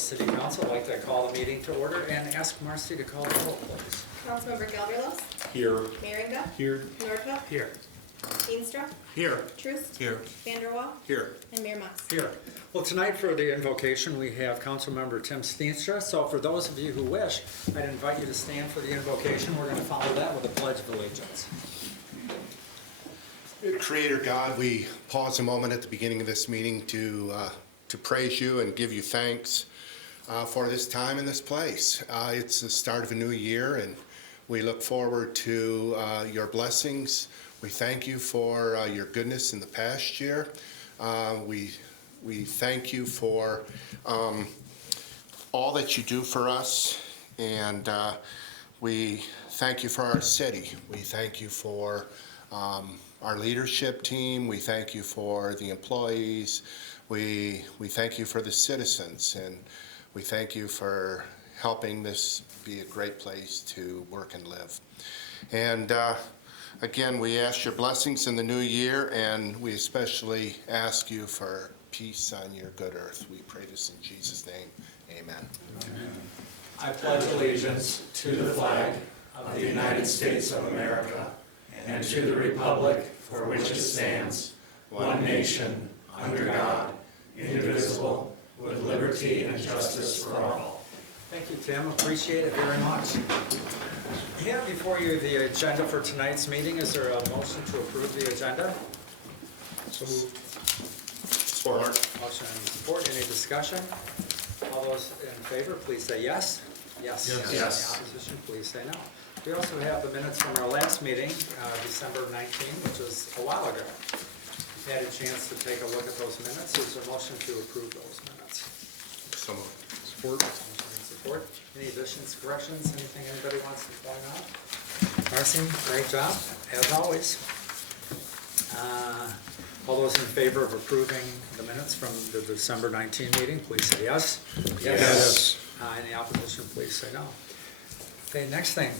City Council. I'd like to call the meeting to order and ask Marcy to call the roll, please. Councilmember Grandville. Here. Merringa. Here. Nordhook. Here. Steenstra. Here. Truist. Here. Vanderwall. Here. And Mayor Mas. Here. Well, tonight for the invocation, we have Councilmember Tim Steenstra. So for those of you who wish, I'd invite you to stand for the invocation. We're going to follow that with a pledge of allegiance. Creator God, we pause a moment at the beginning of this meeting to praise you and give you thanks for this time and this place. It's the start of a new year, and we look forward to your blessings. We thank you for your goodness in the past year. We thank you for all that you do for us, and we thank you for our city. We thank you for our leadership team. We thank you for the employees. We thank you for the citizens, and we thank you for helping this be a great place to work and live. And again, we ask your blessings in the new year, and we especially ask you for peace on your good earth. We pray this in Jesus' name. Amen. Amen. I pledge allegiance to the flag of the United States of America and to the republic for which it stands, one nation, under God, indivisible, with liberty and justice for all. Thank you, Tim. Appreciate it very much. You have before you the agenda for tonight's meeting. Is there a motion to approve the agenda? Support. Motion and support. Any discussion? All those in favor, please say yes. Yes. Yes. Any opposition, please say no. We also have the minutes from our last meeting, December 19, which was a while ago. You've had a chance to take a look at those minutes. Is there a motion to approve those minutes? So moved. Support. Motion and support. Any additions, corrections, anything anybody wants to point out? Marcy, great job, as always. All those in favor of approving the minutes from the December 19 meeting, please say yes. Yes. Any opposition, please say no. Okay, next thing,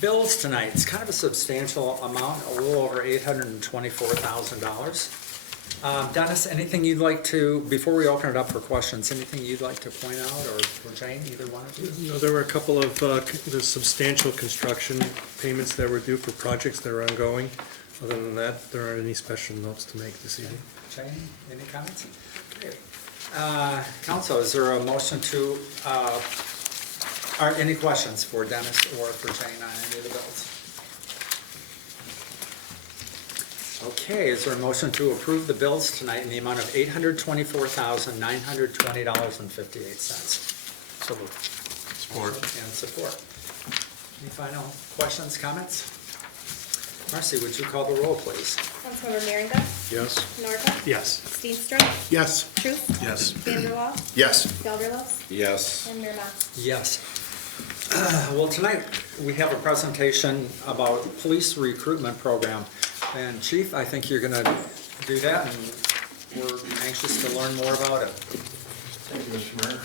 bills tonight. It's kind of a substantial amount, a little over $824,000. Dennis, anything you'd like to, before we open it up for questions, anything you'd like to point out, or for Jane, either one of you? No, there were a couple of the substantial construction payments that were due for projects that are ongoing. Other than that, there aren't any special notes to make this evening. Jane, any comments? Okay. Council, is there a motion to, or any questions for Dennis or for Jane on any of the bills? Okay, is there a motion to approve the bills tonight in the amount of $824,920.58? So moved. Support. And support. Any final questions, comments? Marcy, would you call the roll, please? Councilmember Merringa. Yes. Nordhook. Yes. Steenstra. Yes. Truist. Yes. Vanderwall. Yes. Grandville. Yes. And Mayor Mas. Yes. Well, tonight we have a presentation about police recruitment program. And Chief, I think you're going to do that, and we're anxious to learn more about it. Thank you, Mr. Mayor.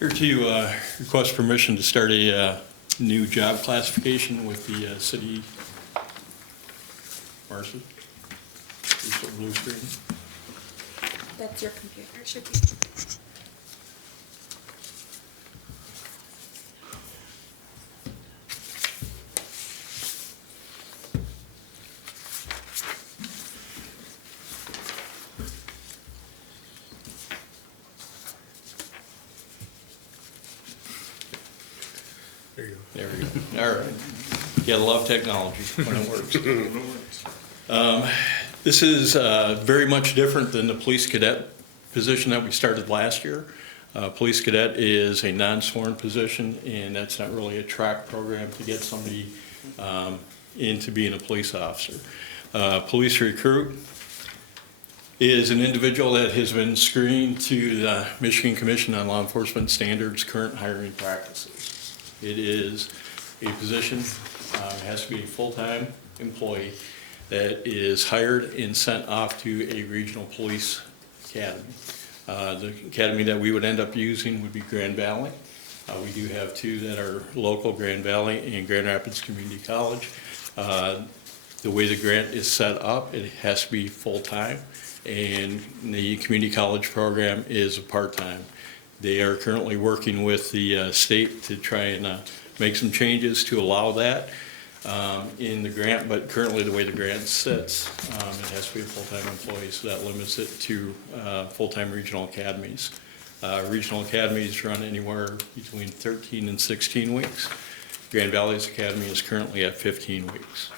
Here to request permission to start a new job classification with the city. Marcy? Is it blue screen? That's your computer. It should be. There you go. There we go. All right. You gotta love technology when it works. This is very much different than the police cadet position that we started last year. Police cadet is a non-sworn position, and that's not really a track program to get somebody into being a police officer. Police recruit is an individual that has been screened to the Michigan Commission on Law Enforcement Standards current hiring practices. It is a position, has to be a full-time employee that is hired and sent off to a regional police academy. The academy that we would end up using would be Grand Valley. We do have two that are local, Grand Valley and Grand Rapids Community College. The way the grant is set up, it has to be full-time, and the community college program is a part-time. They are currently working with the state to try and make some changes to allow that in the grant, but currently the way the grant sits, it has to be a full-time employee, so that limits it to full-time regional academies. Regional academies run anywhere between 13 and 16 weeks. Grand Valley's academy is currently at 15 weeks.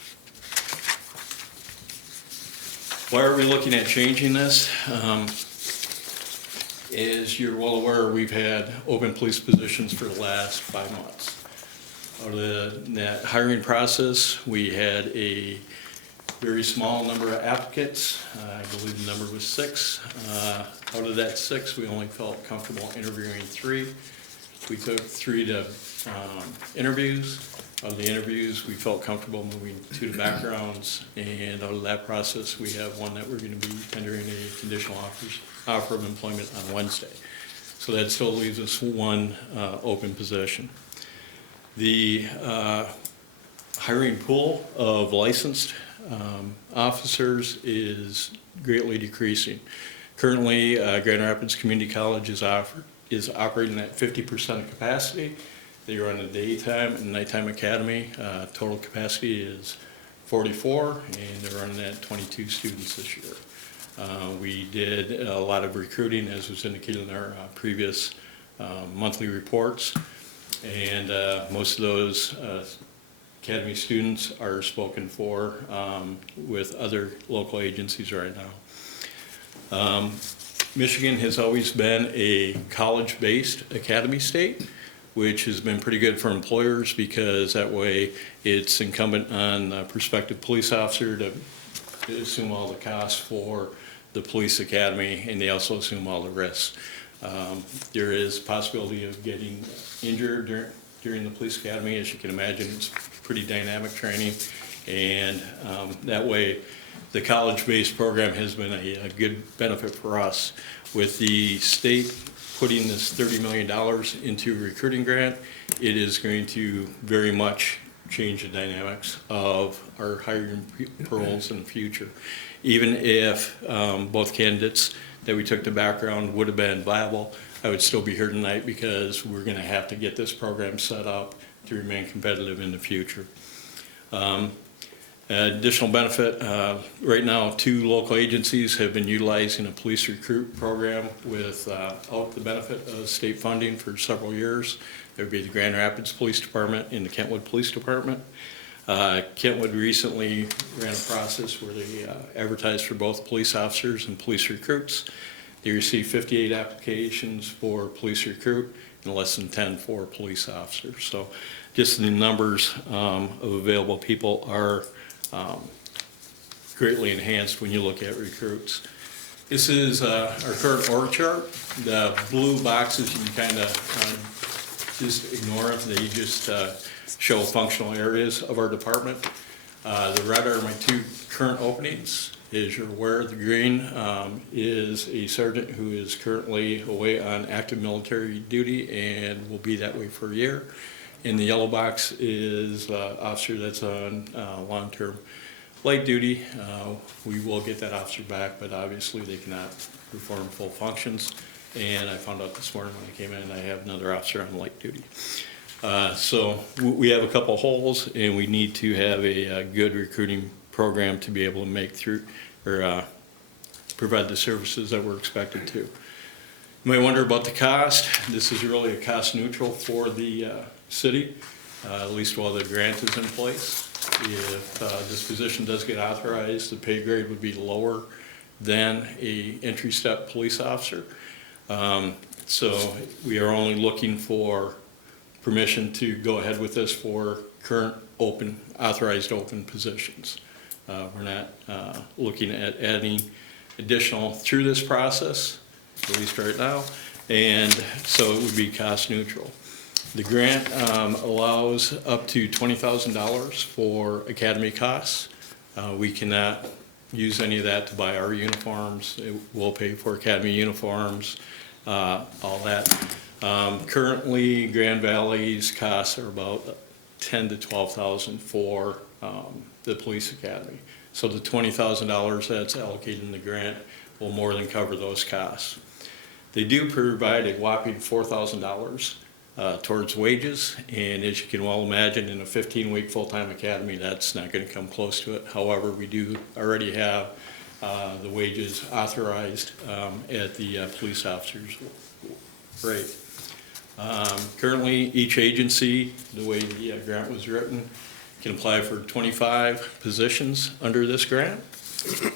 Why are we looking at changing this? As you're well aware, we've had open police positions for the last 5 months. Out of that hiring process, we had a very small number of applicants. I believe the number was 6. Out of that 6, we only felt comfortable interviewing 3. We took 3 to interviews. Out of the interviews, we felt comfortable moving to the backgrounds, and out of that process, we have one that we're going to be tendering a conditional offer of employment on Wednesday. So that still leaves us 1 open position. The hiring pool of licensed officers is greatly decreasing. Currently, Grand Rapids Community College is operating at 50% capacity. They run a daytime and nighttime academy. Total capacity is 44, and they're running at 22 students this year. We did a lot of recruiting, as was indicated in our previous monthly reports, and most of those academy students are spoken for with other local agencies right now. Michigan has always been a college-based academy state, which has been pretty good for employers, because that way it's incumbent on a prospective police officer to assume all the costs for the police academy, and they also assume all the risks. There is a possibility of getting injured during the police academy. As you can imagine, it's pretty dynamic training, and that way the college-based program has been a good benefit for us. With the state putting this $30 million into a recruiting grant, it is going to very much change the dynamics of our hiring roles in the future. Even if both candidates that we took to background would have been viable, I would still be here tonight, because we're going to have to get this program set up to remain competitive in the future. Additional benefit, right now 2 local agencies have been utilizing a police recruit program without the benefit of state funding for several years. There would be the Grand Rapids Police Department and the Kentwood Police Department. Kentwood recently ran a process where they advertised for both police officers and police recruits. They received 58 applications for police recruit and less than 10 for police officers. So just the numbers of available people are greatly enhanced when you look at recruits. This is our current org chart. The blue boxes you can kind of just ignore. They just show functional areas of our department. The red are my 2 current openings. As you're aware, the green is a sergeant who is currently away on active military duty and will be that way for a year. And the yellow box is an officer that's on long-term light duty. We will get that officer back, but obviously they cannot perform full functions. And I found out this morning when I came in, I have another officer on light duty. So we have a couple holes, and we need to have a good recruiting program to be able to make through, or provide the services that we're expected to. You might wonder about the cost. This is really a cost neutral for the city, at least while the grant is in place. If this position does get authorized, the pay grade would be lower than a entry step police officer. So we are only looking for permission to go ahead with this for current open, authorized open positions. We're not looking at adding additional through this process, at least right now, and so it would be cost neutral. The grant allows up to $20,000 for academy costs. We cannot use any of that to buy our uniforms. It will pay for academy uniforms, all that. Currently, Grand Valley's costs are about $10,000 to $12,000 for the police academy. So the $20,000 that's allocated in the grant will more than cover those costs. They do provide a whopping $4,000 towards wages, and as you can well imagine, in a 15-week full-time academy, that's not going to come close to it. However, we do already have the wages authorized at the police officers' rate. Currently, each agency, the way the grant was written, can apply for 25 positions under this grant.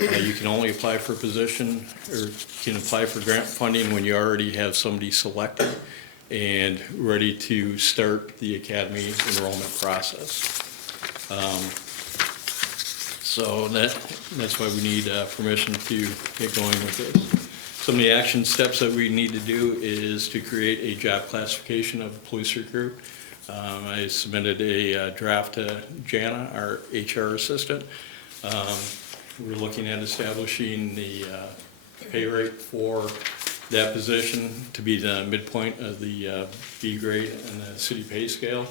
You can only apply for a position, or can apply for grant funding when you already have somebody selected and ready to start the academy enrollment process. So that's why we need permission to get going with this. Some of the action steps that we need to do is to create a job classification of a police recruit. I submitted a draft to Jana, our HR assistant. We're looking at establishing the pay rate for that position to be the midpoint of the B grade and the city pay scale.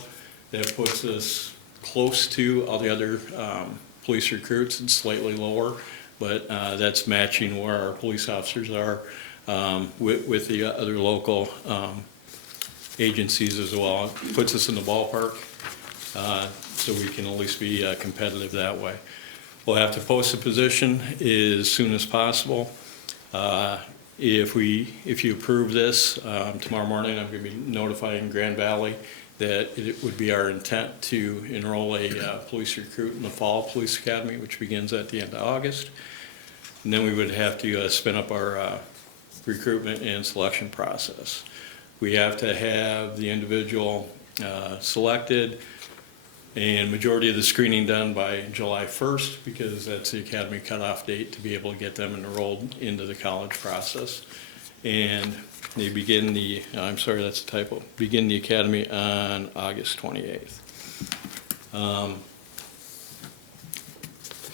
That puts us close to all the other police recruits and slightly lower, but that's matching where our police officers are with the other local agencies as well. It puts us in the ballpark, so we can at least be competitive that way. We'll have to post the position as soon as possible. If you approve this, tomorrow morning I'm going to be notifying Grand Valley that it would be our intent to enroll a police recruit in the Fall Police Academy, which begins at the end of August. And then we would have to spin up our recruitment and selection process. We have to have the individual selected and majority of the screening done by July 1st, because that's the academy cutoff date to be able to get them enrolled into the college process. And they begin the, I'm sorry, that's a typo, begin the academy on August 28th.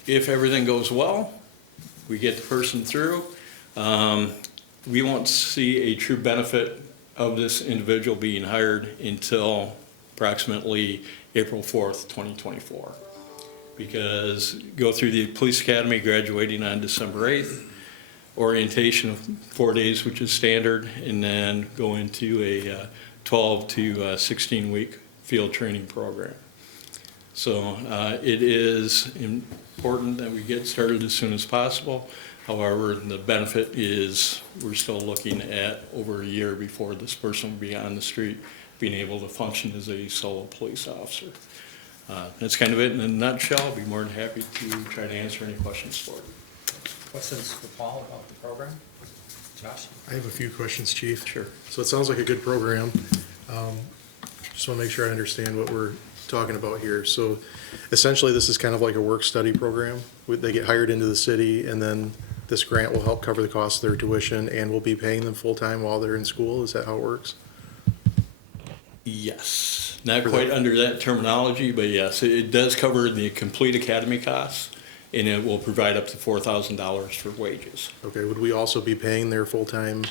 If everything goes well, we get the person through, we won't see a true benefit of this individual being hired until approximately April 4th, 2024. Because go through the police academy, graduating on December 8th, orientation of 4 days, which is standard, and then go into a 12 to 16 week field training program. So it is important that we get started as soon as possible. However, the benefit is we're still looking at over a year before this person will be on the street being able to function as a solo police officer. That's kind of it in a nutshell. I'll be more than happy to try to answer any questions for you. Questions for Paul about the program? Josh? I have a few questions, Chief. Sure. So it sounds like a good program. Just want to make sure I understand what we're talking about here. So essentially, this is kind of like a work-study program. They get hired into the city, and then this grant will help cover the cost of their tuition, and we'll be paying them full-time while they're in school. Is that how it works? Yes, not quite under that terminology, but yes, it does cover the complete academy costs, and it will provide up to $4,000 for wages. Okay, would we also be paying their full-time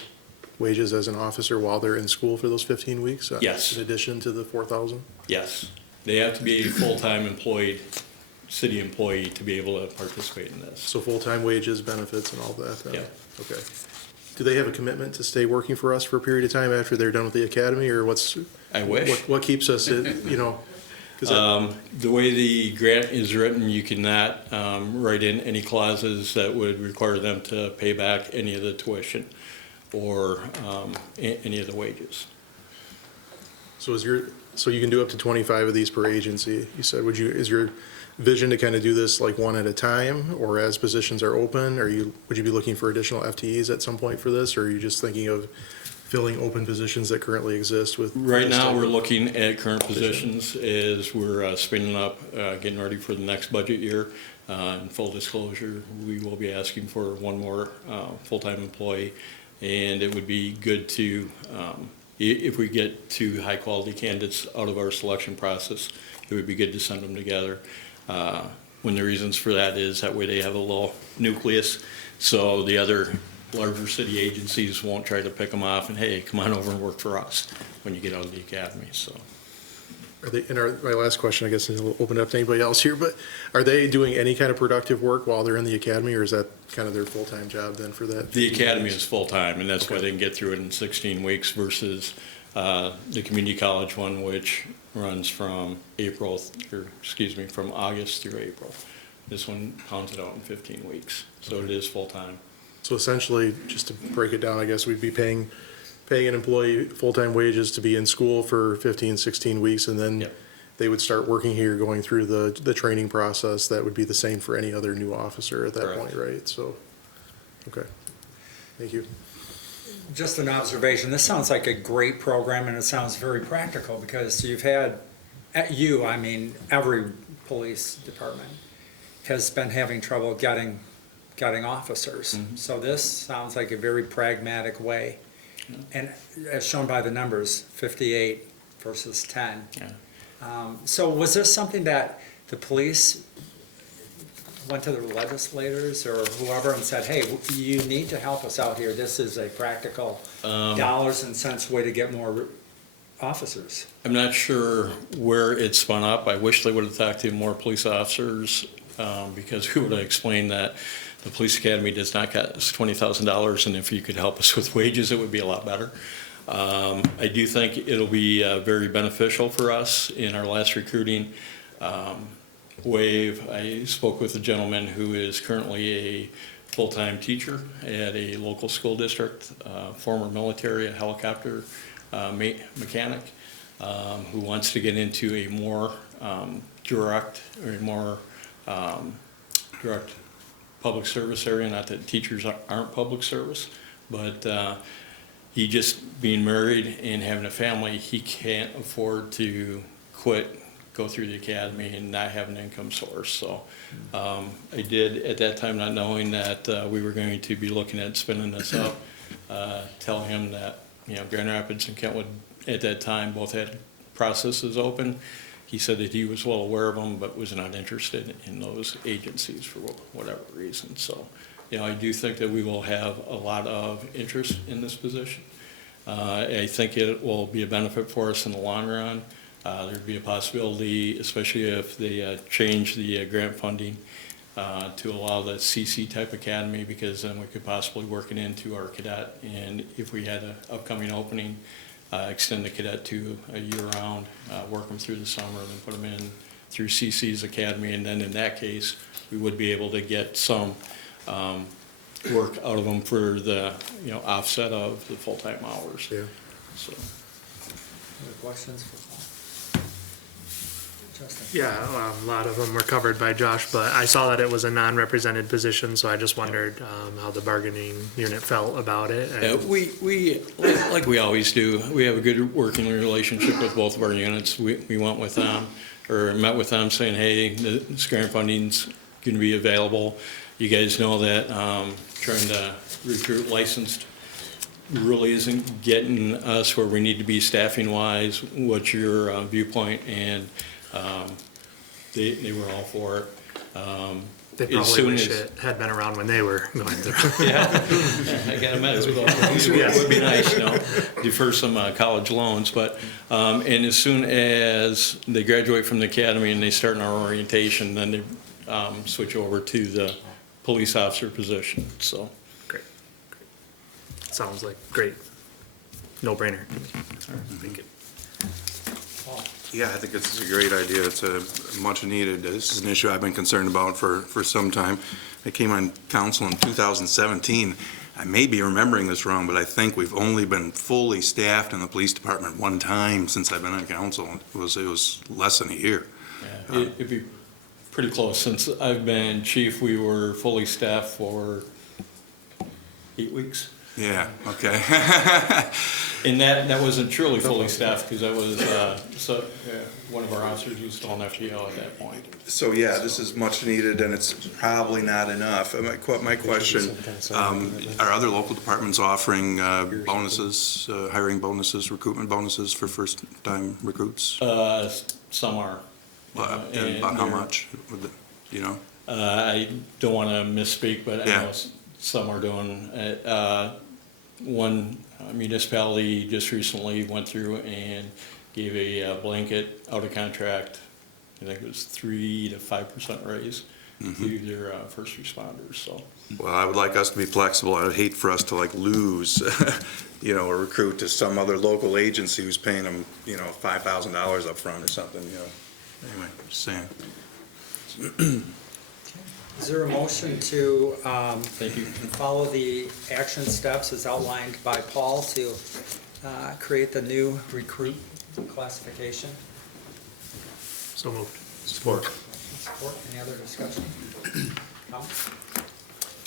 wages as an officer while they're in school for those 15 weeks? Yes. In addition to the 4,000? Yes, they have to be a full-time employed, city employee to be able to participate in this. So full-time wages, benefits, and all that? Yeah. Okay. Do they have a commitment to stay working for us for a period of time after they're done with the academy, or what's? I wish. What keeps us, you know? 'Cause The way the grant is written, you cannot write in any clauses that would require them to pay back any of the tuition or any of the wages. So so you can do up to 25 of these per agency, you said. Is your vision to kind of do this like one at a time, or as positions are open? Would you be looking for additional FTEs at some point for this, or are you just thinking of filling open positions that currently exist with? Right now, we're looking at current positions as we're spinning up, getting ready for the next budget year. In full disclosure, we will be asking for one more full-time employee, and it would be good to, if we get two high-quality candidates out of our selection process, it would be good to send them together. When the reasons for that is that way they have a little nucleus, so the other larger city agencies won't try to pick them off and, hey, come on over and work for us when you get out of the academy, so. Are they, my last question, I guess, is we'll open it up to anybody else here, but are they doing any kind of productive work while they're in the academy, or is that kind of their full-time job then for that? The academy is full-time, and that's why they can get through it in 16 weeks versus the community college one, which runs from from August through April. This one pounds it out in 15 weeks, so it is full-time. So essentially, just to break it down, I guess we'd be paying an employee full-time wages to be in school for 15, 16 weeks, and then Yep. they would start working here, going through the training process. That would be the same for any other new officer at that Correct. point, right? So, okay. Thank you. Just an observation, this sounds like a great program, and it sounds very practical, because you've had, I mean, every police department has been having trouble getting officers. So this sounds like a very pragmatic way. And as shown by the numbers, 58 versus 10. Yeah. So was this something that the police went to the legislators or whoever and said, hey, you need to help us out here, this is a practical dollars and cents way to get more officers? I'm not sure where it spun up. I wish they would have talked to more police officers, because we would have explained that the police academy does not cost $20,000, and if you could help us with wages, it would be a lot better. I do think it'll be very beneficial for us in our last recruiting wave. I spoke with a gentleman who is currently a full-time teacher at a local school district, former military, a helicopter mechanic, who wants to get into a more direct public service area. Not that teachers aren't public service, but he just being married and having a family, he can't afford to quit, go through the academy and not have an income source. So I did, at that time, not knowing that we were going to be looking at spinning this up, tell him that, Grand Rapids and Kentwood at that time both had processes open. He said that he was well aware of them, but was not interested in those agencies for whatever reason. So, I do think that we will have a lot of interest in this position. I think it will be a benefit for us in the long run. There'd be a possibility, especially if they change the grant funding to allow the CC type academy, because then we could possibly work it into our cadet. And if we had an upcoming opening, extend the cadet to a year-round, work them through the summer, and then put them in through CC's academy. And then in that case, we would be able to get some work out of them for the offset of the full-time hours. Yeah. So. Other questions for Paul? Justin? Yeah, a lot of them were covered by Josh, but I saw that it was a non-represented position, so I just wondered how the bargaining unit felt about it. Yeah, we like we always do. We have a good working relationship with both of our units. We went with them, or met with them, saying, hey, this grant funding's going to be available. You guys know that trying to recruit licensed really isn't getting us where we need to be staffing wise. What's your viewpoint? And they were all for it. They as probably soon wish as- it had been around when they were going through. Yeah, I gotta admit, it would be nice, defer some college loans, but, and as soon as they graduate from the academy and they start in our orientation, then they switch over to the police officer position, so. Great. Sounds like great. No-brainer. Thank you. Yeah, I think this is a great idea. It's a much needed, this is an issue I've been concerned about for some time. I came on council in 2017. I may be remembering this wrong, but I think we've only been fully staffed in the police department one time since I've been on council. It was less than a year. Yeah, it'd be pretty close. Since I've been chief, we were fully staffed for 8 weeks. Yeah, okay. And that wasn't truly fully staffed, because that was, one of our officers was still on FTO at that point. So, yeah, this is much needed, and it's probably not enough. My question, are other local departments offering bonuses, hiring bonuses, recruitment bonuses for first-time recruits? Some are. And about how much, I don't want to misspeak, but I Yeah. know some are doing it. One municipality just recently went through and gave a blanket out of contract, I think it was 3 to 5% raise to their first responders, so. Well, I would like us to be flexible. I would hate for us to like lose, you know, a recruit to some other local agency who's paying them, you know, $5,000 up front or something, you know. Anyway, just saying. Is there a motion to Thank you. follow the action steps as outlined by Paul to create the new recruit classification? So moved. Support. Support, any other discussion? Comments?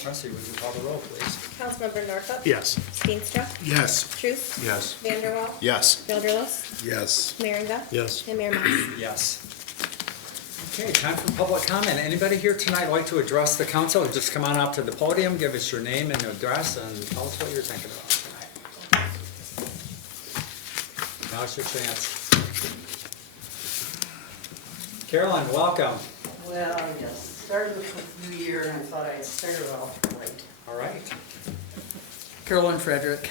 Marcy, would you call the roll, please? Councilmember Norhuck. Yes. Steenstra. Yes. Truce. Yes. Vanderwall. Yes. Gelderlos. Yes. Merringa. Yes. And Mayor Mas. Yes. Okay, time for public comment. Anybody here tonight like to address the council? Just come on up to the podium, give us your name and address, and tell us what you're thinking about tonight. Now's your chance. Carolyn, welcome. Well, yes, started with the new year and I thought I'd start it off right. All right. Carolyn Frederick,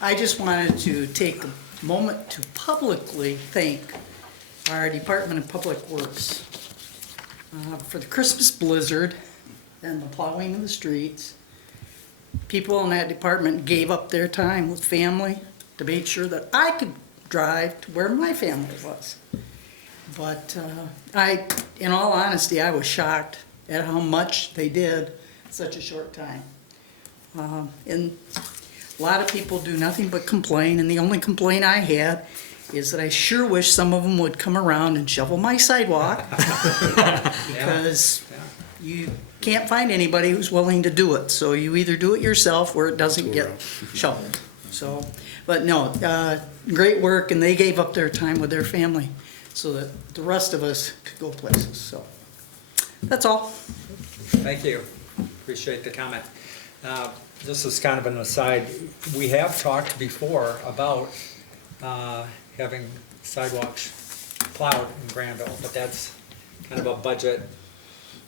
I just wanted to take a moment to publicly thank our Department of Public Works for the Christmas blizzard and the plowing of the streets. People in that department gave up their time with family to make sure that I could drive to where my family was. But in all honesty, I was shocked at how much they did in such a short time. And a lot of people do nothing but complain, and the only complaint I had is that I sure wish some of them would come around and shovel my sidewalk, because you can't find anybody who's willing to do it. So you either do it yourself or it doesn't get shoveled. So, but no, great work, and they gave up their time with their family so that the rest of us could go places. So that's all. Thank you. Appreciate the comment. This is kind of an aside. We have talked before about having sidewalks plowed in Grandville, but that's kind of a budget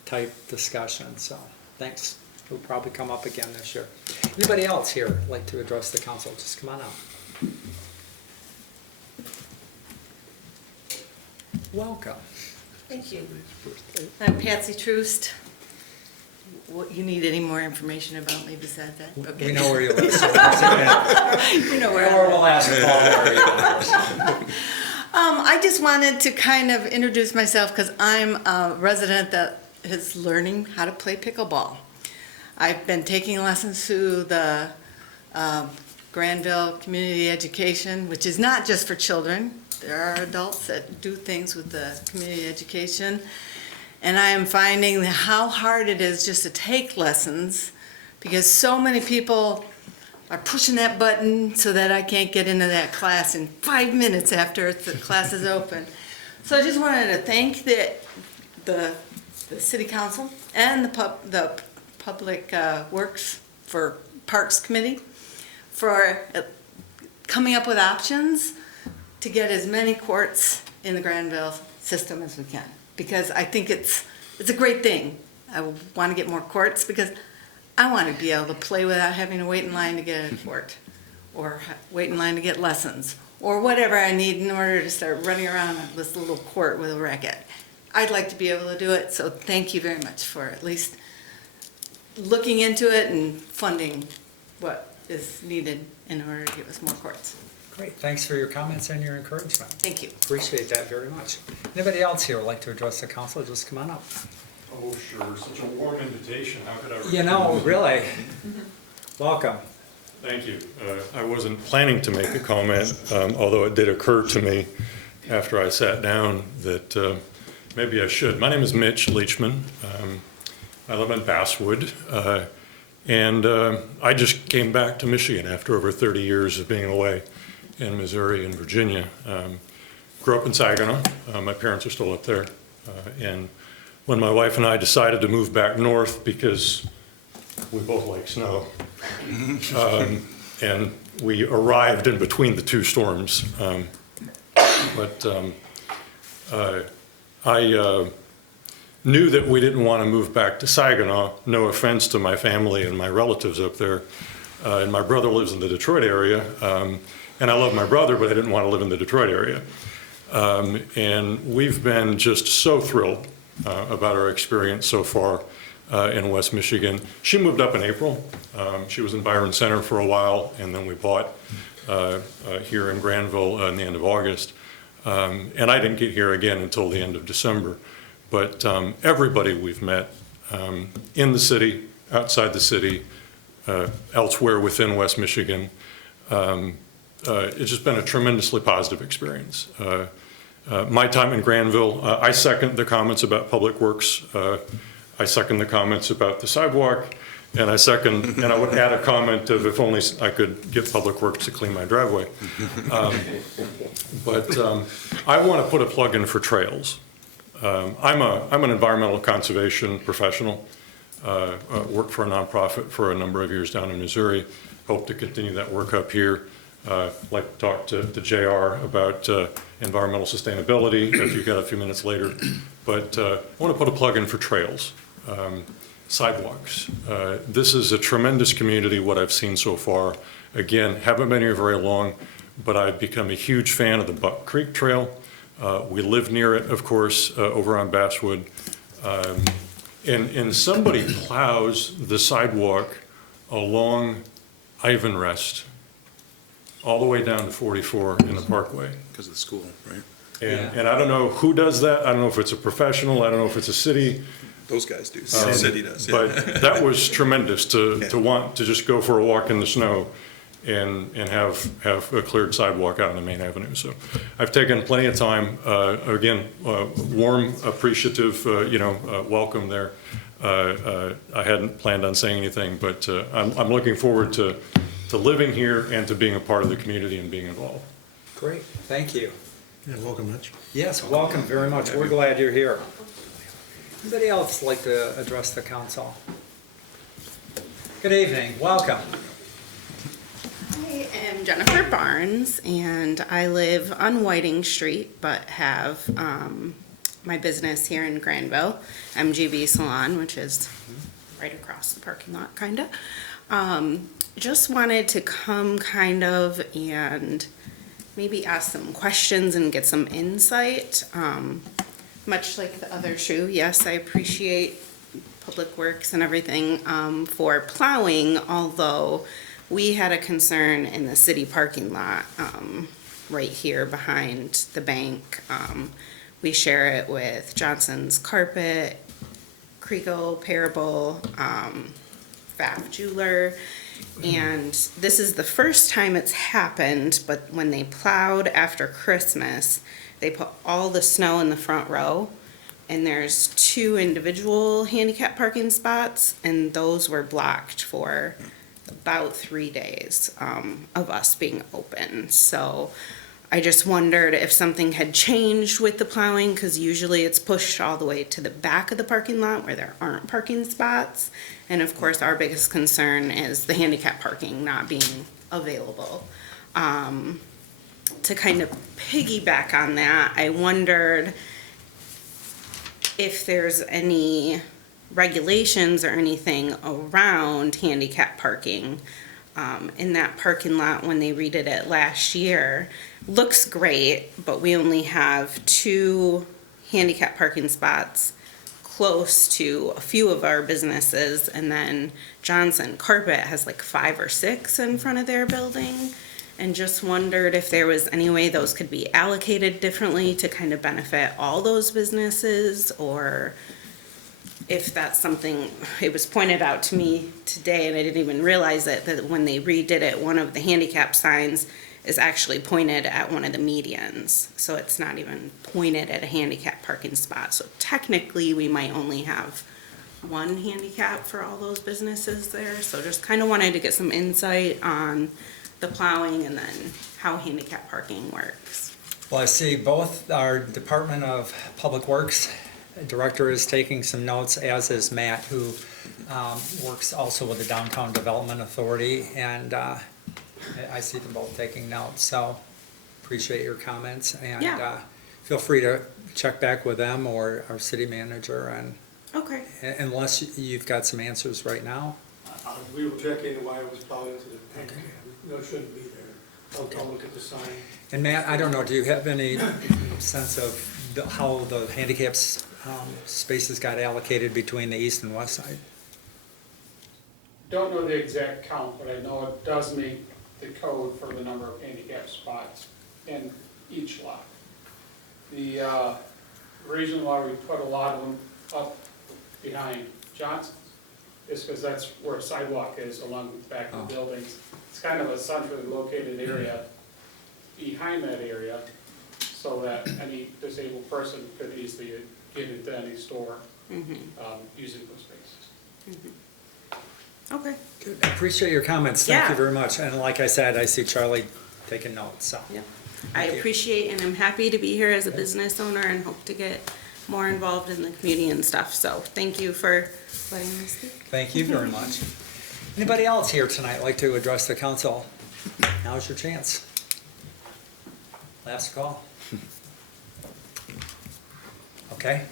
type discussion, so thanks. We'll probably come up again this year. Anybody else here like to address the council? Just come on out. Welcome. Thank you. I'm Patsy Troost. What, you need any more information about me besides that? Okay. We know where you live, so You know where we'll ask Paul where you live. I just wanted to kind of introduce myself because I'm a resident that is learning how to play pickleball. I've been taking lessons through the Grandville Community Education, which is not just for children. There are adults that do things with the community education. And I am finding how hard it is just to take lessons because so many people are pushing that button so that I can't get into that class in 5 minutes after the class is open. So I just wanted to thank the city council and the public works for Parks Committee for coming up with options to get as many courts in the Grandville system as we can. Because I think it's a great thing. I want to get more courts because I want to be able to play without having to wait in line to get a court or wait in line to get lessons or whatever I need in order to start running around this little court with a racket. I'd like to be able to do it, so thank you very much for at least looking into it and funding what is needed in order to give us more courts. Great, thanks for your comments and your encouragement. Thank you. Appreciate that very much. Anybody else here would like to address the council? Just come on up. Oh, sure, such a warm invitation, how could I refuse? You know, really, welcome. Thank you. I wasn't planning to make a comment, although it did occur to me after I sat down that maybe I should. My name is Mitch Leachman. I live in Basswood, and I just came back to Michigan after over 30 years of being away in Missouri and Virginia. Grew up in Saginaw. My parents are still up there. And when my wife and I decided to move back north because we both like snow, and we arrived in between the two storms. I knew that we didn't want to move back to Saginaw, no offense to my family and my relatives up there. And my brother lives in the Detroit area. And I love my brother, but I didn't want to live in the Detroit area. And we've been just so thrilled about our experience so far in West Michigan. She moved up in April. She was in Byron Center for a while, and then we bought here in Grandville in the end of August. And I didn't get here again until the end of December. But everybody we've met in the city, outside the city, elsewhere within West Michigan, it's just been a tremendously positive experience. My time in Grandville, I second the comments about Public Works. I second the comments about the sidewalk, and I would add a comment of if only I could get Public Works to clean my driveway. But I want to put a plug in for trails. I'm an environmental conservation professional. Worked for a nonprofit for a number of years down in Missouri. Hope to continue that work up here. Like to talk to JR about environmental sustainability if you've got a few minutes later. But I want to put a plug in for trails, sidewalks. This is a tremendous community, what I've seen so far. Again, haven't been here very long, but I've become a huge fan of the Buck Creek Trail. We live near it, of course, over on Basswood. And somebody plows the sidewalk along Ivan Rest all the way down to 44 in the Parkway. Because of the school, right? And I don't know who does that. I don't know if it's a professional. I don't know if it's a city. Those guys do. The city does. Yeah. But that was tremendous to want to just go for a walk in the snow and have a cleared sidewalk out on the main avenue. So I've taken plenty of time. Again, warm, appreciative, welcome there. I hadn't planned on saying anything, but I'm looking forward to living here and to being a part of the community and being involved. Great, thank you. Yeah, welcome, Mitch. Yes, welcome very much. We're glad you're here. Anybody else like to address the council? Good evening, welcome. I am Jennifer Barnes, and I live on Whiting Street, but have my business here in Grandville, MGB Salon, which is right across the parking lot, kind of. Just wanted to come and maybe ask some questions and get some insight. Much like the other shoe, yes, I appreciate Public Works and everything for plowing, although we had a concern in the city parking lot right here behind the bank. We share it with Johnson's Carpet, Kriegel, Parable, Pfaff Jeweler, and this is the first time it's happened, but when they plowed after Christmas, they put all the snow in the front row, and there's 2 individual handicap parking spots, and those were blocked for about 3 days of us being open. So I just wondered if something had changed with the plowing, because usually it's pushed all the way to the back of the parking lot where there aren't parking spots. And of course, our biggest concern is the handicap parking not being available. To kind of piggyback on that, I wondered if there's any regulations or anything around handicap parking in that parking lot when they redid it last year. Looks great, but we only have 2 handicap parking spots close to a few of our businesses, and then Johnson Carpet has like 5 or 6 in front of their building. And just wondered if there was any way those could be allocated differently to kind of benefit all those businesses, or if that's something, it was pointed out to me today and I didn't even realize it, that when they redid it, one of the handicap signs is actually pointed at one of the medians. So it's not even pointed at a handicap parking spot. So technically we might only have 1 handicap for all those businesses there. So just kind of wanted to get some insight on the plowing and then how handicap parking works. Well, I see both our Department of Public Works Director is taking some notes, as is Matt, who works also with the Downtown Development Authority, and I see them both taking notes, so appreciate your comments, and feel free to check back with them or our city manager, and okay, unless you've got some answers right now. We will check into why it was plowed into the tank. No, it shouldn't be there. I'll look at the sign. And Matt, I don't know, do you have any sense of how the handicap spaces got allocated between the east and west side? Don't know the exact count, but I know it does meet the code for the number of handicap spots in each lot. The reason why we put a lot of them up behind Johnson's is because that's where a sidewalk is along the back of the buildings. It's kind of a centrally located area behind that area, so that any disabled person could easily get into any store using those spaces. Okay. Good. I appreciate your comments. Thank Yeah. you very much. And like I said, I see Charlie taking notes, so. Yeah. I Thank you. appreciate and I'm happy to be here as a business owner and hope to get more involved in the community and stuff. So thank you for letting me speak. Thank you very much. Anybody else here tonight like to address the council? Now's your chance. Last call. Okay.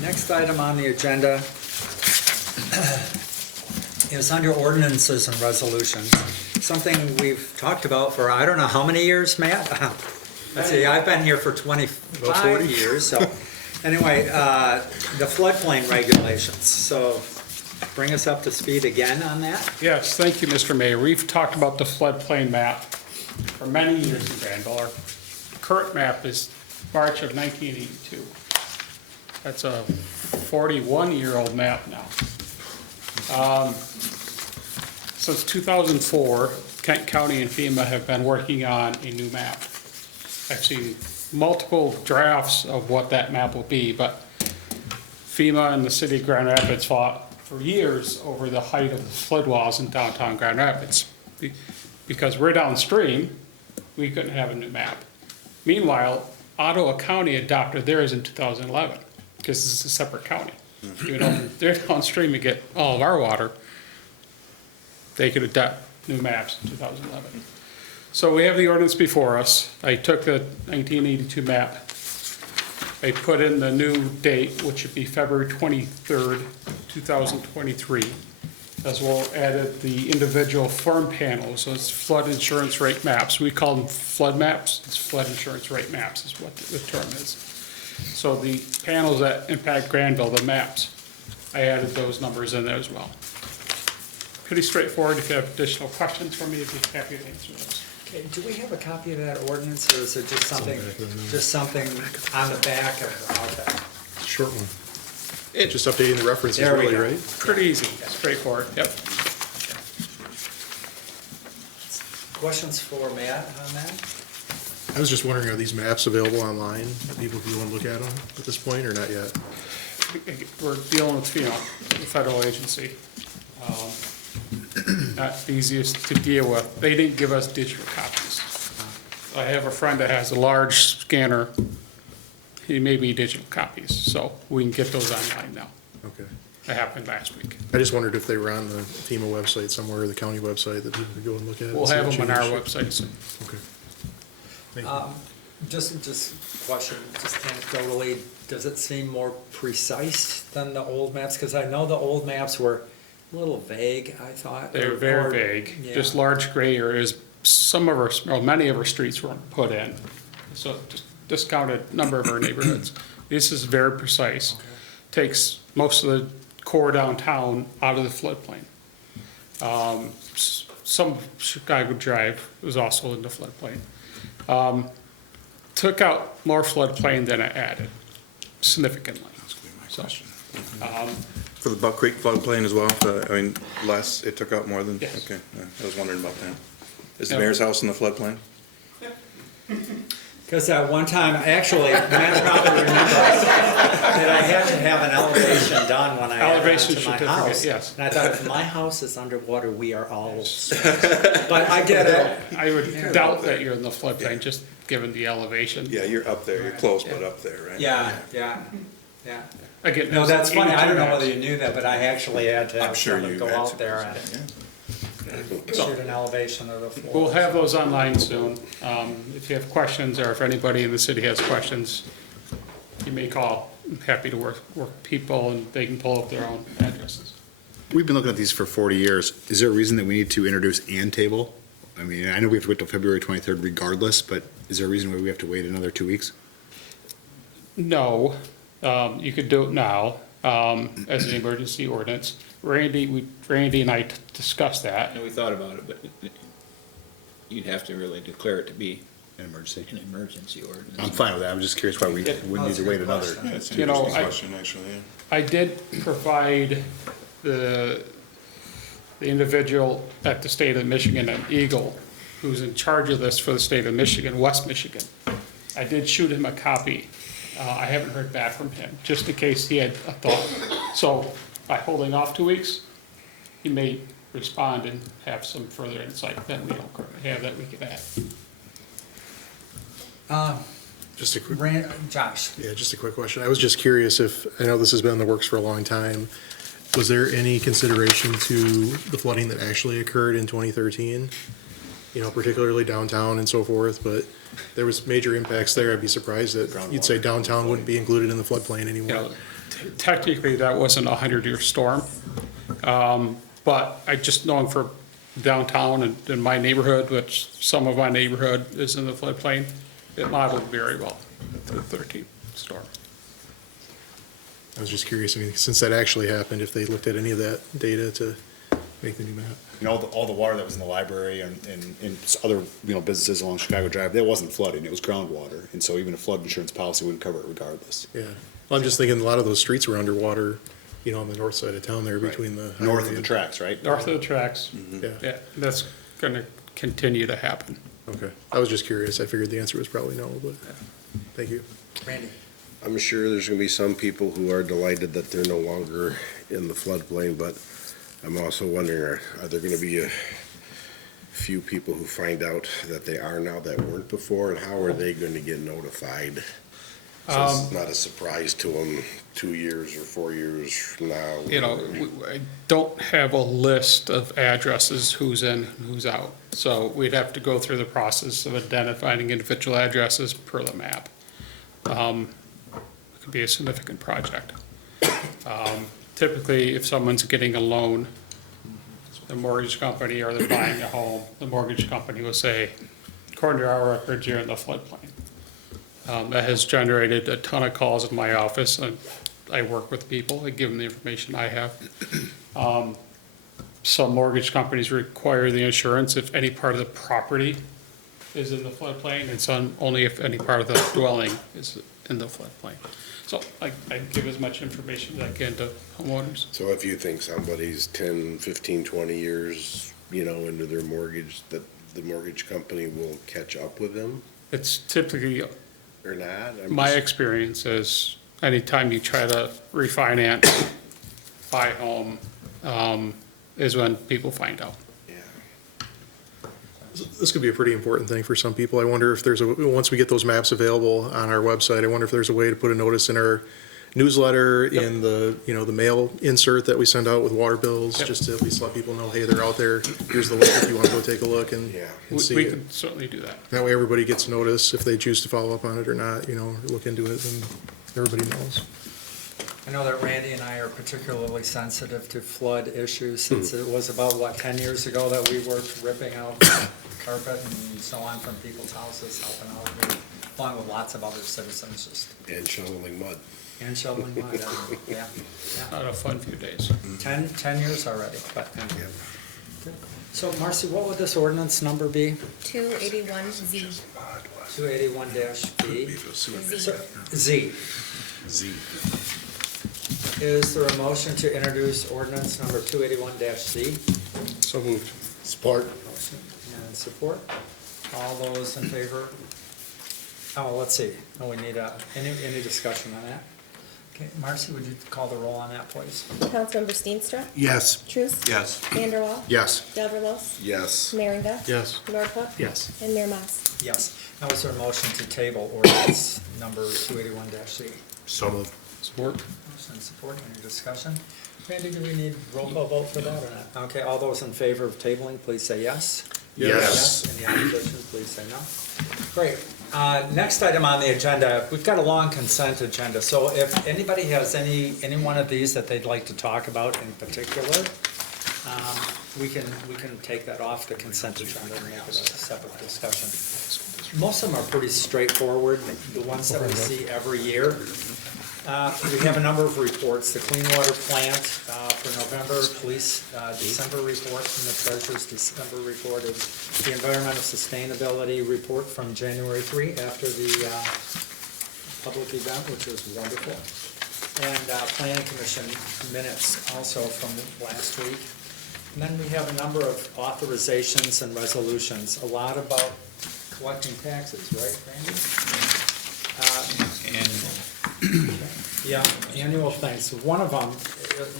Next item on the agenda is under ordinances and resolutions. Something we've talked about for I don't know how many years, Matt? Let's see, I've been here for 25 years, so. Anyway, the floodplain regulations, so bring us up to speed again on that. Yes, thank you, Mr. Mayor. We've talked about the floodplain map for many years in Grandville. Our current map is March of 1982. That's a 41-year-old map now. Since 2004, Kent County and FEMA have been working on a new map. I've seen multiple drafts of what that map will be, but FEMA and the city of Grand Rapids fought for years over the height of the flood walls in downtown Grand Rapids. Because we're downstream, we couldn't have a new map. Meanwhile, Ottawa County adopted theirs in 2011, because this is a separate county. Even though they're downstream and get all of our water, they could adopt new maps in 2011. So we have the ordinance before us. I took the 1982 map. I put in the new date, which would be February 23rd, 2023, as well added the individual firm panels, so it's flood insurance rate maps. We call them flood maps. It's flood insurance rate maps is what the term is. So the panels that impact Grandville, the maps, I added those numbers in there as well. Pretty straightforward. If you have additional questions for me, I'd be happy to answer those. Okay, do we have a copy of that ordinance, or is it just something on the back of that? Short one. Just updating the references, There we really, go. right? Pretty easy, straightforward, yep. Questions for Matt on that? I was just wondering, are these maps available online? That people can go and look at them at this point, or not yet? We're dealing with FEMA, the federal agency. Not the easiest to deal with. They didn't give us digital copies. I have a friend that has a large scanner. He made me digital copies, so we can get those online now. Okay. That happened last week. I just wondered if they were on the FEMA website somewhere, or the county website, that people could go and look at. We'll and see have what them on our changed. website soon. Okay. Thank you. Just question, just anecdotally, does it seem more precise than the old maps? Because I know the old maps were a little vague, I thought. They're very Or- vague, yeah. just large gray areas. Some of our, or many of our streets weren't put in, so just discounted number of our neighborhoods. This is very precise. Takes most of the core downtown out of the floodplain. Some Chicago Drive was also in the floodplain. Took out more floodplain than I added, significantly. That's gonna be my So, question. um, For the Buck Creek floodplain as well, I mean, less, it took out more than? Yes. Okay, yeah, I was wondering about that. Is the Yeah. mayor's house in the floodplain? Because at one time, actually, Matt probably remembers that I had to have an elevation done when I added Elevation on to my certificate, house. yes. And I thought, if my house is underwater, we are all, but I get it. I would doubt that you're in the floodplain, just given the elevation. Yeah, you're up there, you're close, but up there, right? Yeah. Again, No, that's funny, I don't know 82 whether you knew that, but I actually had to I'm have sure someone you go had out to. there and shoot an elevation of the floor. We'll have those online soon. If you have questions, or if anybody in the city has questions, you may call. I'm happy to work with people, and they can pull up their own addresses. We've been looking at these for 40 years. Is there a reason that we need to introduce and table I mean, I know we have to wait till February 23rd regardless, but is there a reason why we have to wait another 2 weeks? No, you could do it now, as an emergency ordinance. Randy and I discussed that. And we thought about it, but you'd have to really declare it to be An emergency? an emergency ordinance. I'm fine with that. I'm just curious why we wouldn't need to wait another. That's an You know, interesting I- question, actually, yeah. I did provide the individual at the state of Michigan, an Eagle, who's in charge of this for the state of Michigan, West Michigan. I did shoot him a copy. I haven't heard back from him, just in case he had a thought. So by holding off 2 weeks, he may respond and have some further insight that we don't currently have that we could add. Just a quick, Josh? yeah, just a quick question. I was just curious if, I know this has been in the works for a long time. Was there any consideration to the flooding that actually occurred in 2013? You know, particularly downtown and so forth, but there was major impacts there. I'd be surprised that you'd say downtown wouldn't be included in the floodplain You anymore. know, technically, that wasn't a 100-year storm. But I just knowing for downtown and in my neighborhood, which some of my neighborhood is in the floodplain, it modeled very well for the 13th storm. I was just curious, I mean, since that actually happened, if they looked at any of that data to make the new map. You know, all the water that was in the library and other, businesses along Chicago Drive, that wasn't flooding, it was groundwater. And so even a flood insurance policy wouldn't cover it regardless. Yeah. Well, I'm just thinking a lot of those streets were underwater, on the north side of town there between the. North of highway the tracks, right? North of the tracks, Yeah, yeah, that's gonna continue to happen. okay. I was just curious. I figured the answer was probably no, but thank you. Randy? I'm sure there's gonna be some people who are delighted that they're no longer in the floodplain, but I'm also wondering, are there gonna be a few people who find out that they are now that weren't before, and how are they gonna get notified? So it's not a surprise to them 2 years or 4 years from now. I don't have a list of addresses, who's in, who's out. So we'd have to go through the process of identifying individual addresses per the map. It could be a significant project. Typically, if someone's getting a loan, the mortgage company, or they're buying a home, the mortgage company will say, according to our records, you're in the floodplain. That has generated a ton of calls in my office, and I work with people, I give them the information I have. Some mortgage companies require the insurance if any part of the property is in the floodplain, and some only if any part of the dwelling is in the floodplain. So I give as much information as I can to homeowners. So if you think somebody's 10, 15, 20 years, into their mortgage, that the mortgage company will catch up with them It's typically, or not? my experience is anytime you try to refinance, buy a home, is when people find out. This could be a pretty important thing for some people. I wonder if once we get those maps available on our website, I wonder if there's a way to put a notice in our newsletter, in the, the mail insert that we send out with water bills, just to at least let people know, hey, they're out there. Here's the link if you want to go take a look and see We it. could certainly do that. That way everybody gets notice if they choose to follow up on it or not, or look into it, and everybody knows. I know that Randy and I are particularly sensitive to flood issues, since it was about, 10 years ago that we were ripping out carpet and so on from people's houses, helping out, along with lots of other citizens, And shoveling mud. and shoveling mud, yeah. Not a fun few days. 10 years already, but. So Marcy, what would this ordinance number be? 281Z. 281-B? Z. Z. Is there a motion to introduce ordinance number 281-Z? So moved. Support. Motion and support. All those in favor? Oh, let's see. Oh, we need any discussion on that? Okay, Marcy, would you call the roll on that, please? Councilmember Steenstra? Yes. Truce? Yes. Vanderwall? Yes. Gelderlos? Yes. Merringa? Yes. Nordhook? Yes. And Mayor Mas? Yes. Now is there a motion to table ordinance number 281-Z? So moved. Support. Motion and support, any discussion? Randy, do we need roll call vote for that or not? Okay, all those in favor of tabling, please say yes. Yes. Any opposition, please say no. Great. Next item on the agenda, we've got a long consent agenda, so if anybody has any one of these that they'd like to talk about in particular, we can take that off the consent agenda and make it a separate discussion. Most of them are pretty straightforward, the ones that we see every year. We have a number of reports, the clean water plant for November, police December report, and the treasurer's December report is the environmental sustainability report from January 3 after the public event, which was wonderful. And planning commission minutes also from last week. And then we have a number of authorizations and resolutions, a lot about collecting taxes, right, Randy? Yeah, annual things. One of them,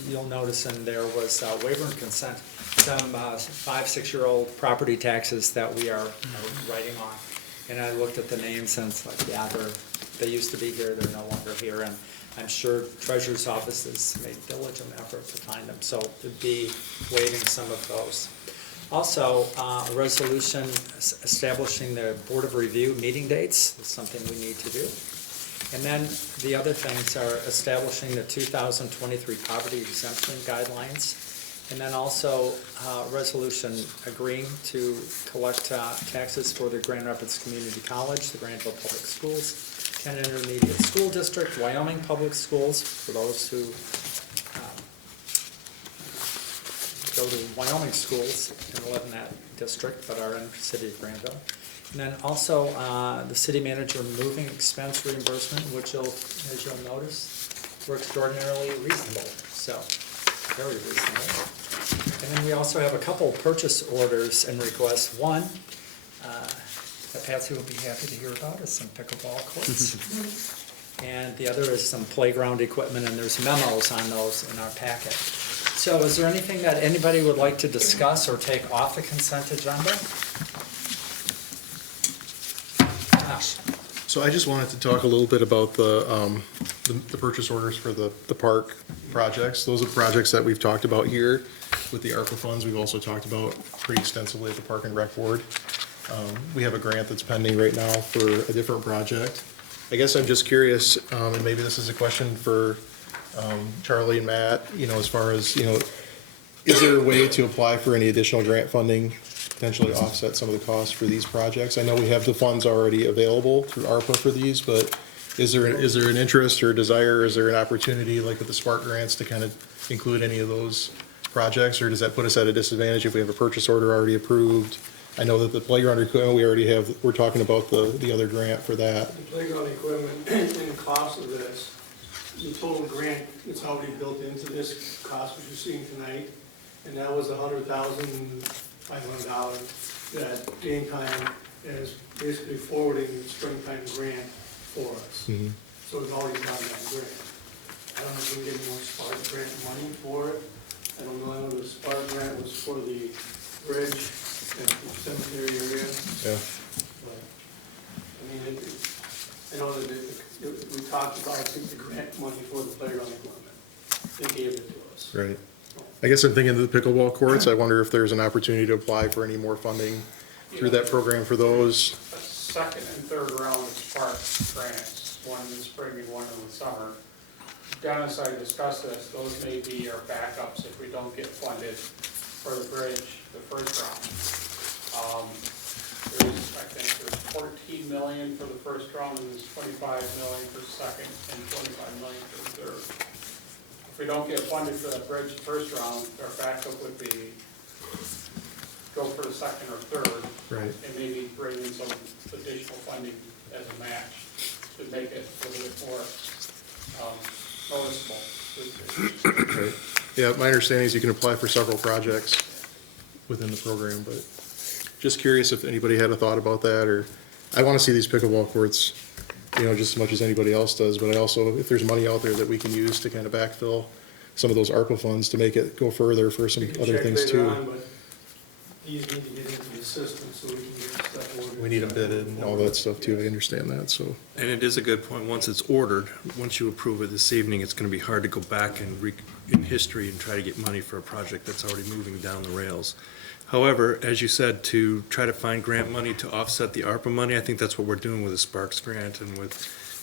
you'll notice in there was waiver and consent, some 5-6-year-old property taxes that we are writing on. And I looked at the names and it's like, yeah, they used to be here, they're no longer here. And I'm sure Treasurer's Office has made diligent effort to find them. So it'd be waiving some of those. Also, a resolution establishing the Board of Review meeting dates is something we need to do. And then the other things are establishing the 2023 poverty exemption guidelines. And then also resolution agreeing to collect taxes for the Grand Rapids Community College, the Grandville Public Schools, Ken Intermediate School District, Wyoming Public Schools, for those who go to Wyoming schools and live in that district but are in the city of Grandville. And then also the city manager moving expense reimbursement, which as you'll notice, were extraordinarily reasonable. So, very reasonable. And then we also have a couple purchase orders and requests. One, that Patsy will be happy to hear about, is some pickleball courts. And the other is some playground equipment, and there's memos on those in our packet. So is there anything that anybody would like to discuss or take off the consent agenda? So I just wanted to talk a little bit about the purchase orders for the park projects. Those are projects that we've talked about here with the ARPA funds. We've also talked about pretty extensively at the Park and Rec Board. We have a grant that's pending right now for a different project. I guess I'm just curious, and maybe this is a question for Charlie and Matt, as far as, is there a way to apply for any additional grant funding, potentially offset some of the costs for these projects? I know we have the funds already available through ARPA for these, but is there an interest or a desire, is there an opportunity, like with the Spark grants, to kind of include any of those projects, or does that put us at a disadvantage if we have a purchase order already approved? I know that the playground equipment, we're talking about the other grant for that. The playground equipment and the cost of this, the total grant, it's already built into this cost, which you're seeing tonight, and that was $100,500 that Game Time is basically forwarding the springtime grant for us. Mm-hmm. So it's already done that grant. I don't know if we can get more Spark grant money for it. I don't know, I know the Spark grant was for the bridge and the cemetery area. Yeah. But, I mean, I know that we talked about, I think, the grant money for the playground equipment. They gave it to us. Right. I guess I'm thinking of the pickleball courts. I wonder if there's an opportunity to apply for any more funding through that program for those. A second and third round of Spark grants, one in the spring and one in the summer. Dennis, I discussed this, those may be our backups if we don't get funded for the bridge the first round. There's 14 million for the first round, and there's 25 million for the second, and 25 million for the third. If we don't get funded for that bridge the first round, our backup would be go for the second or third. Right. And maybe bring in some additional funding as a match to make it a little bit more noticeable. Right. Yeah, my understanding is you can apply for several projects within the program, but just curious if anybody had a thought about that, or I want to see these pickleball courts, just as much as anybody else does, but I also, if there's money out there that we can use to kind of backfill some of those ARPA funds to make it go further for some other things too. These need to get into the system so we can get stuff ordered. We need them bidded and all that stuff too, I understand that, so. And it is a good point, once it's ordered, once you approve it this evening, it's gonna be hard to go back and in history and try to get money for a project that's already moving down the rails. However, as you said, to try to find grant money to offset the ARPA money, I think that's what we're doing with the Sparks grant and with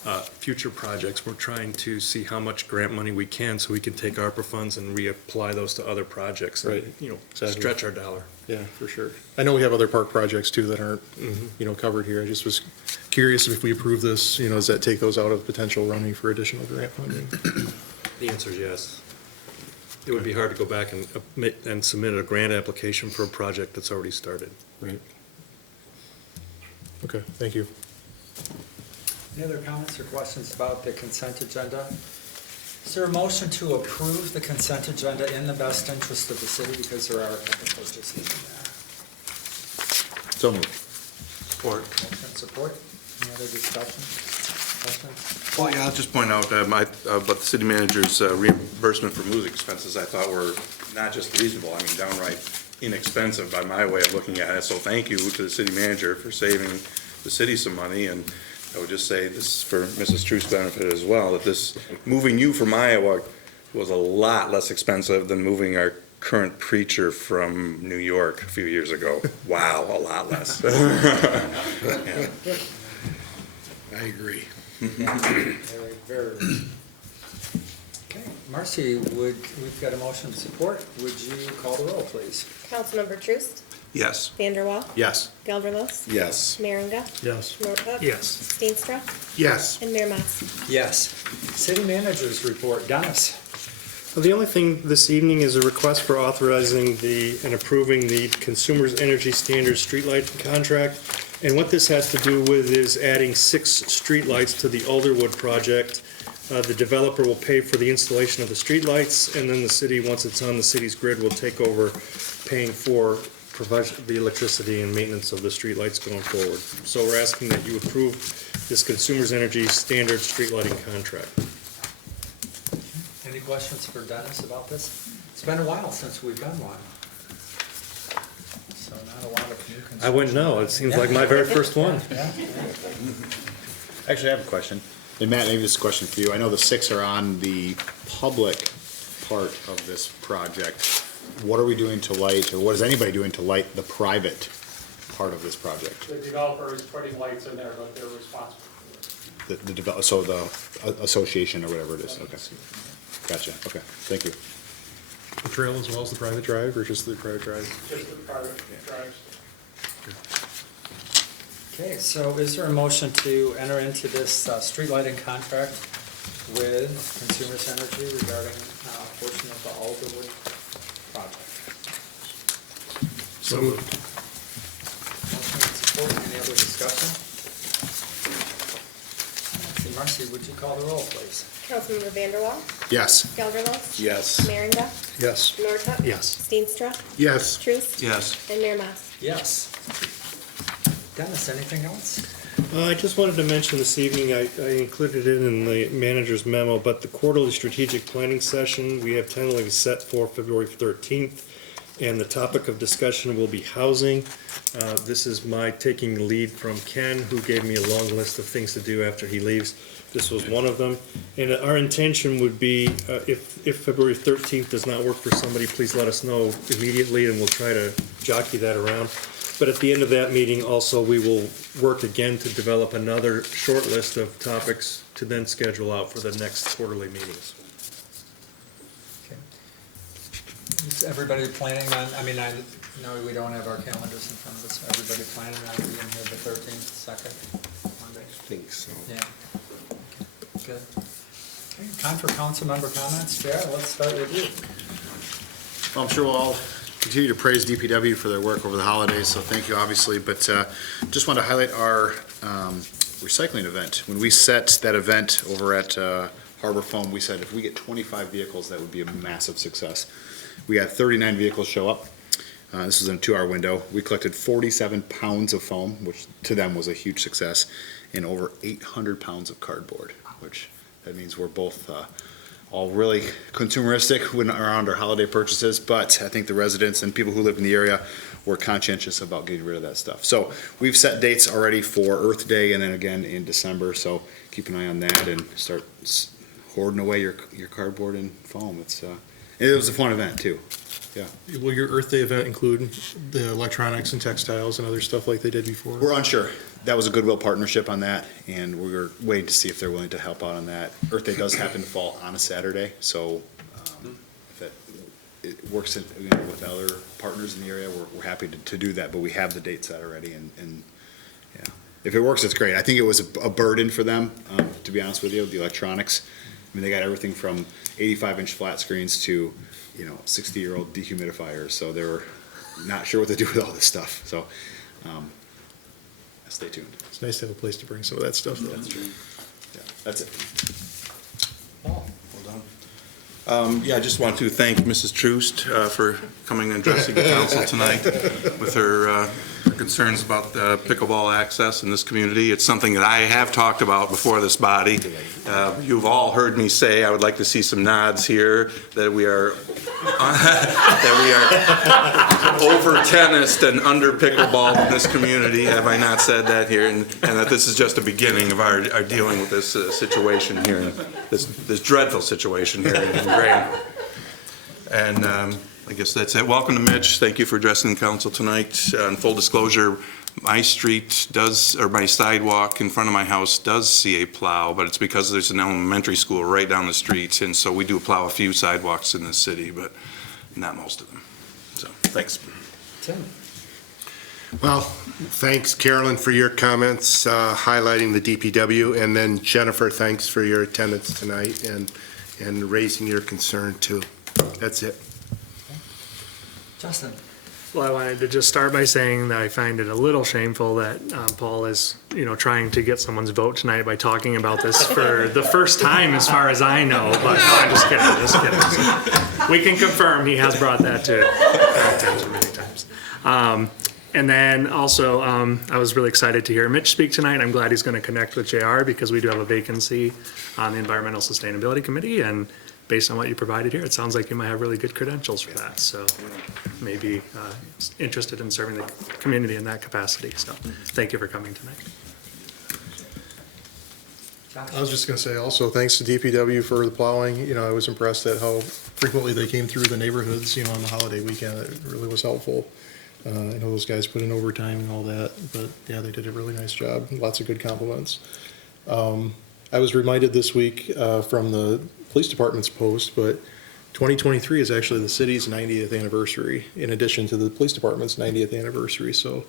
future projects, we're trying to see how much grant money we can so we can take ARPA funds and reapply those to other projects. and, Right. Exactly. Stretch our dollar. Yeah, for sure. I know we have other park projects too that aren't, covered here. I just was curious if we approve this, does that take those out of potential running for additional grant funding? The answer is yes. It would be hard to go back and submit a grant application for a project that's already started. Right. Okay, thank you. Any other comments or questions about the consent agenda? Is there a motion to approve the consent agenda in the best interest of the city, because there are a couple of purchases in there? So moved. Support. Motion and support. Any other discussion? Questions? Well, yeah, I'll just point out about the city manager's reimbursement for moving expenses, I thought were not just reasonable, I mean downright inexpensive by my way of looking at it. So thank you to the city manager for saving the city some money. And I would just say, this is for Mrs. Truth's benefit as well, that this, moving you from Iowa was a lot less expensive than moving our current preacher from New York a few years ago. Wow, a lot less. Yeah. I agree. Very, very. Okay, Marcy, we've got a motion of support. Would you call the roll, please? Councilmember Truist, Yes. Vanderwall, Yes. Gelderlos, Yes. Merringa, Yes. Nordhook. Yes. Steenstra, Yes. and Mayor Mas. Yes. City managers report. Dennis? Well, the only thing this evening is a request for authorizing and approving the Consumers Energy Standards streetlight contract. And what this has to do with is adding 6 streetlights to the Alderwood project. The developer will pay for the installation of the streetlights, and then the city, once it's on the city's grid, will take over paying for the electricity and maintenance of the streetlights going forward. So we're asking that you approve this Consumers Energy Standards street lighting contract. Any questions for Dennis about this? It's been a while since we've done one. So not a lot of new I wouldn't know. It seems like my very first one. Yeah. Actually, I have a question. And Matt, maybe this is a question for you. I know the 6 are on the public part of this project. What are we doing to light, or what is anybody doing to light the private part of this project? The developer is putting lights in there, but they're responsible for it. So the association or whatever it is, okay. Gotcha, okay, thank you. The trail as well as the private drive, or just the private drive? Just the private drives. Okay, so is there a motion to enter into this street lighting contract with Consumers Energy regarding a portion of the Alderwood project? So moved. Motion and support. Any other discussion? Okay, Marcy, would you call the roll, please? Councilmember Vanderwall, Yes. Gelderlos. Yes. Merringa, Yes. Nordhook. Yes. Steenstra, Yes. Truist. Yes. And Mayor Mas. Yes. Dennis, anything else? I just wanted to mention this evening, I included it in the manager's memo, but the quarterly strategic planning session, we have tentatively set for February 13th, and the topic of discussion will be housing. This is my taking the lead from Ken, who gave me a long list of things to do after he leaves. This was one of them. And our intention would be, if February 13th does not work for somebody, please let us know immediately, and we'll try to jockey that around. But at the end of that meeting, also, we will work again to develop another short list of topics to then schedule out for the next quarterly meetings. Okay. Is everybody planning on, I know we don't have our calendars in front of us, everybody planning on being here the 13th, second Monday? I think so. Yeah. Okay, good. Okay, time for council member comments. Jared, let's start with you. Well, I'm sure we'll all continue to praise DPW for their work over the holidays, so thank you, obviously. But just want to highlight our recycling event. When we set that event over at Harbor Foam, we said if we get 25 vehicles, that would be a massive success. We had 39 vehicles show up. This was in a 2-hour window. We collected 47 pounds of foam, which to them was a huge success, and over 800 pounds of cardboard, which that means we're both all really consumeristic when around our holiday purchases, but I think the residents and people who live in the area were conscientious about getting rid of that stuff. So we've set dates already for Earth Day and then again in December, so keep an eye on that and start hoarding away your cardboard and foam. It was a fun event too. Yeah. Will your Earth Day event include the electronics and textiles and other stuff like they did before? We're unsure. that was a goodwill partnership on that, and we were waiting to see if they're willing to help out on that. Earth Day does happen to fall on a Saturday, so if that it works with other partners in the area, we're happy to do that, but we have the date set already, and yeah. If it works, it's great. I think it was a burden for them, to be honest with you, the electronics. I mean, they got everything from 85-inch flat screens to, 60-year-old dehumidifiers, so they were not sure what to do with all this stuff, so stay tuned. It's nice to have a place to bring some of that stuff. That's true. Yeah, that's it. Well done. Yeah, I just want to thank Mrs. Troost for coming and addressing the council tonight with her concerns about pickleball access in this community. It's something that I have talked about before this body. You've all heard me say I would like to see some nods here that we are over tennised and under pickleball in this community. Have I not said that here? And that this is just the beginning of our dealing with this situation here, this dreadful situation here in Grandville. And I guess that's it. Welcome to Mitch. Thank you for addressing the council tonight. In full disclosure, my street does, or my sidewalk in front of my house does see a plow, but it's because there's an elementary school right down the street, and so we do plow a few sidewalks in this city, but not most of them. So, thanks. Tim? Well, thanks, Carolyn, for your comments highlighting the DPW, and then Jennifer, thanks for your attendance tonight and raising your concern too. That's it. Justin? Well, I wanted to just start by saying that I find it a little shameful that Paul is, trying to get someone's vote tonight by talking about this for the first time, as far as I know. But no, I'm just kidding. So, we can confirm he has brought that to our attention many times. And then also, I was really excited to hear Mitch speak tonight. I'm glad he's going to connect with JR because we do have a vacancy on the Environmental Sustainability Committee, and based on what you provided here, it sounds like you might have really good credentials for that. So maybe interested in serving the community in that capacity. So thank you for coming tonight. I was just going to say also thanks to DPW for the plowing. I was impressed at how frequently they came through the neighborhoods, on the holiday weekend. It really was helpful. I know those guys put in overtime and all that, but yeah, they did a really nice job. Lots of good compliments. I was reminded this week from the police department's post, but 2023 is actually the city's 90th anniversary, in addition to the police department's 90th anniversary. So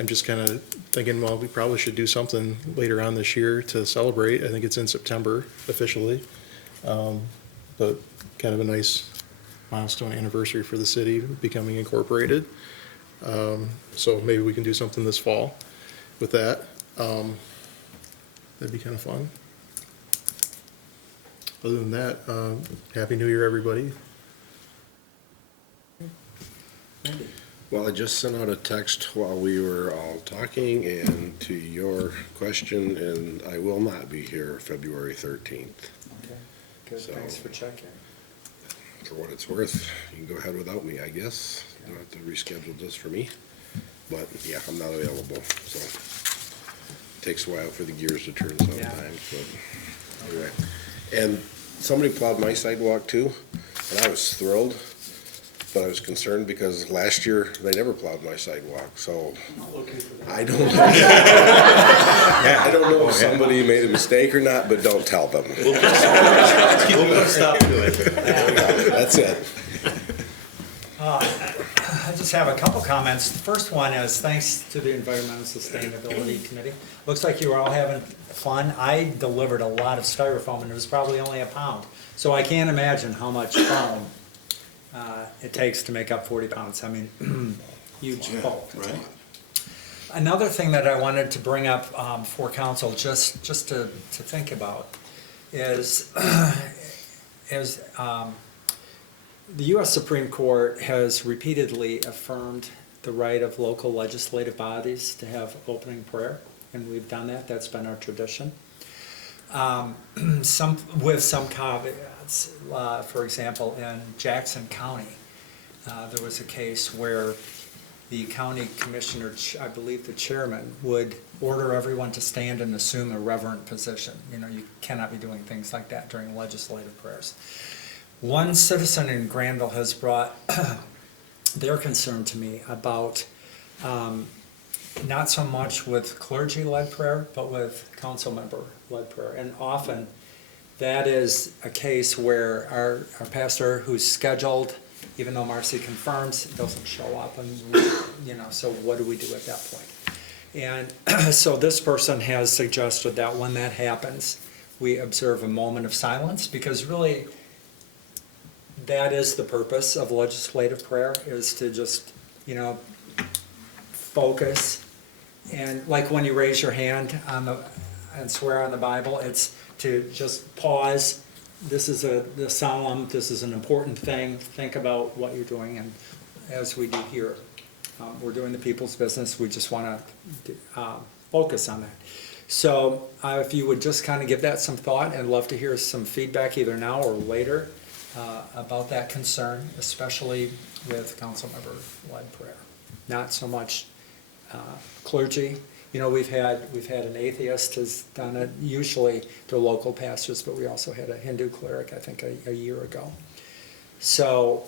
I'm just kind of thinking, well, we probably should do something later on this year to celebrate. I think it's in September officially, but kind of a nice milestone anniversary for the city becoming incorporated. So maybe we can do something this fall with that. That'd be kind of fun. Other than that, Happy New Year, everybody. Well, I just sent out a text while we were all talking and to your question, and I will not be here February 13th. Okay, good. So, thanks for checking. For what it's worth, you can go ahead without me, I guess. You don't have to reschedule this for me. But yeah, I'm not available, so it takes a while for the gears to turn sometimes. But anyway, and somebody plowed my sidewalk too, and I was thrilled. But I was concerned because last year they never plowed my sidewalk, so I don't know. I don't know if somebody made a mistake or not, but don't tell them. We'll put a stop to it. That's it. I just have a couple comments. The first one is thanks to the Environmental Sustainability Committee. Looks like you were all having fun. I delivered a lot of styrofoam and it was probably only a pound. So I can't imagine how much foam it takes to make up 40 pounds. I mean, huge bulk. Right. Another thing that I wanted to bring up for council, just to think about, is the U.S. Supreme Court has repeatedly affirmed the right of local legislative bodies to have opening prayer, and we've done that. That's been our tradition. With some caveats. For example, in Jackson County, there was a case where the county commissioner, I believe the chairman, would order everyone to stand and assume a reverent position. You cannot be doing things like that during legislative prayers. One citizen in Grandville has brought their concern to me about not so much with clergy-led prayer, but with council member-led prayer. And often, that is a case where our pastor who's scheduled, even though Marcy confirms, doesn't show up, and, so what do we do at that point? And so this person has suggested that when that happens, we observe a moment of silence, because really, that is the purpose of legislative prayer, is to just, focus. And like when you raise your hand and swear on the Bible, it's to just pause. This is this is an important thing. Think about what you're doing, and as we do here, we're doing the people's business. We just want to focus on that. So if you would just kind of give that some thought, and love to hear some feedback either now or later about that concern, especially with council member-led prayer. Not so much clergy. We've had an atheist has done it. Usually they're local pastors, but we also had a Hindu cleric, I think, a year ago. So,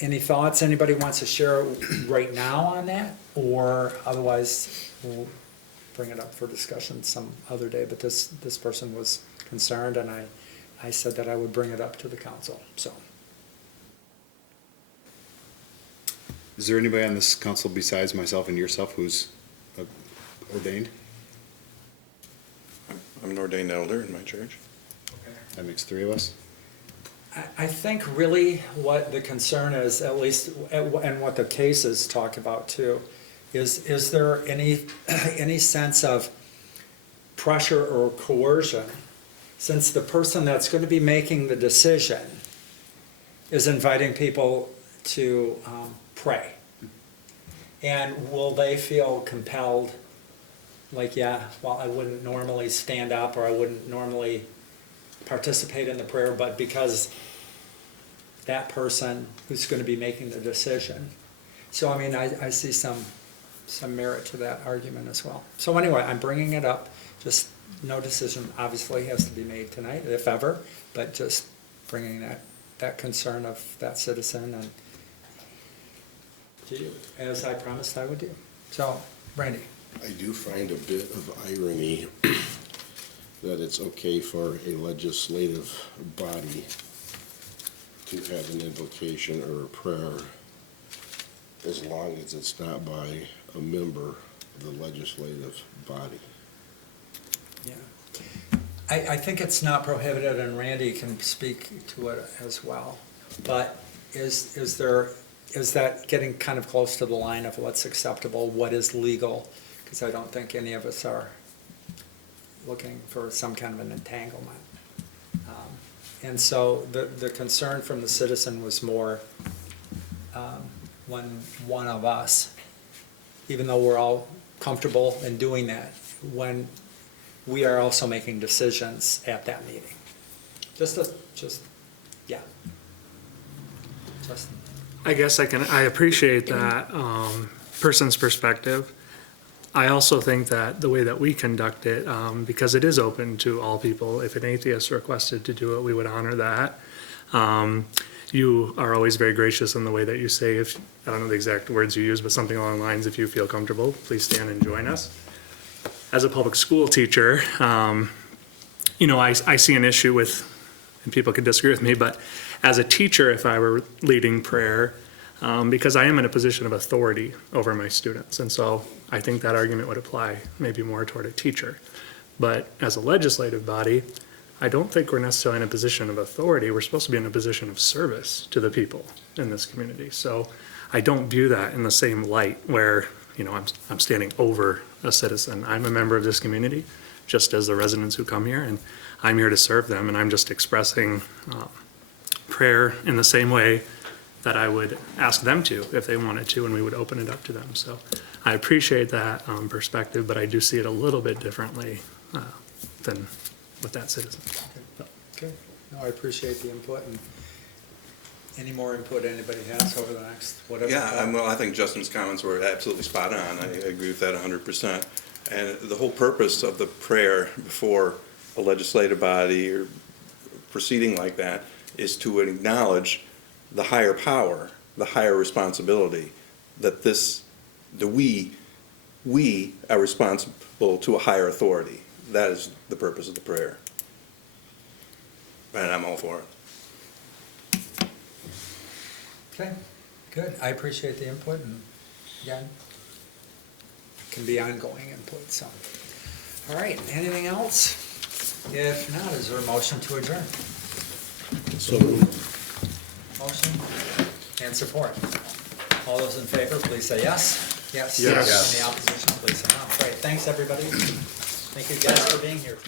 any thoughts anybody wants to share right now on that, or otherwise we'll bring it up for discussion some other day. But this person was concerned, and I said that I would bring it up to the council. So. Is there anybody on this council besides myself and yourself who's ordained? I'm an ordained elder in my church. That makes 3 of us. I think really what the concern is, at least, and what the cases talk about too, is there any sense of pressure or coercion, since the person that's going to be making the decision is inviting people to pray? And will they feel compelled, like, I wouldn't normally stand up, or I wouldn't normally participate in the prayer, but because that person who's going to be making the decision. So, I see some merit to that argument as well. So anyway, I'm bringing it up. Just no decision obviously has to be made tonight, if ever, but just bringing that concern of that citizen and to you, as I promised I would do. So, Randy. I do find a bit of irony that it's okay for a legislative body to have an invocation or a prayer as long as it's not by a member of the legislative body. Yeah. I think it's not prohibited, and Randy can speak to it as well. But is that getting kind of close to the line of what's acceptable, what is legal? Because I don't think any of us are looking for some kind of an entanglement. And so the concern from the citizen was more when one of us, even though we're all comfortable in doing that, when we are also making decisions at that meeting. I guess I appreciate that person's perspective. I also think that the way that we conduct it, because it is open to all people, if an atheist requested to do it, we would honor that. You are always very gracious in the way that you say, I don't know the exact words you use, but something along the lines, if you feel comfortable, please stand and join us. As a public school teacher, I see an issue with, and people could disagree with me, but as a teacher, if I were leading prayer, because I am in a position of authority over my students, and so I think that argument would apply maybe more toward a teacher. But as a legislative body, I don't think we're necessarily in a position of authority. We're supposed to be in a position of service to the people in this community. So I don't view that in the same light where, I'm standing over a citizen. I'm a member of this community, just as the residents who come here, and I'm here to serve them, and I'm just expressing prayer in the same way that I would ask them to if they wanted to, and we would open it up to them. So I appreciate that perspective, but I do see it a little bit differently than with that citizen. Okay. No, I appreciate the input, and any more input anybody has over the next whatever. Yeah, well, I think Justin's comments were absolutely spot on. I agree with that 100%. And the whole purpose of the prayer before a legislative body or proceeding like that is to acknowledge the higher power, the higher responsibility that we, we are responsible to a higher authority. That is the purpose of the prayer. And I'm all for it. Okay, good. I appreciate the input, and again, it can be ongoing input, so. All right, anything else? If not, is there a motion to adjourn? So Motion and support. All those in favor, please say yes. Yes. Yes. Any opposition, please say no. Great, thanks, everybody. Thank you guys for being here.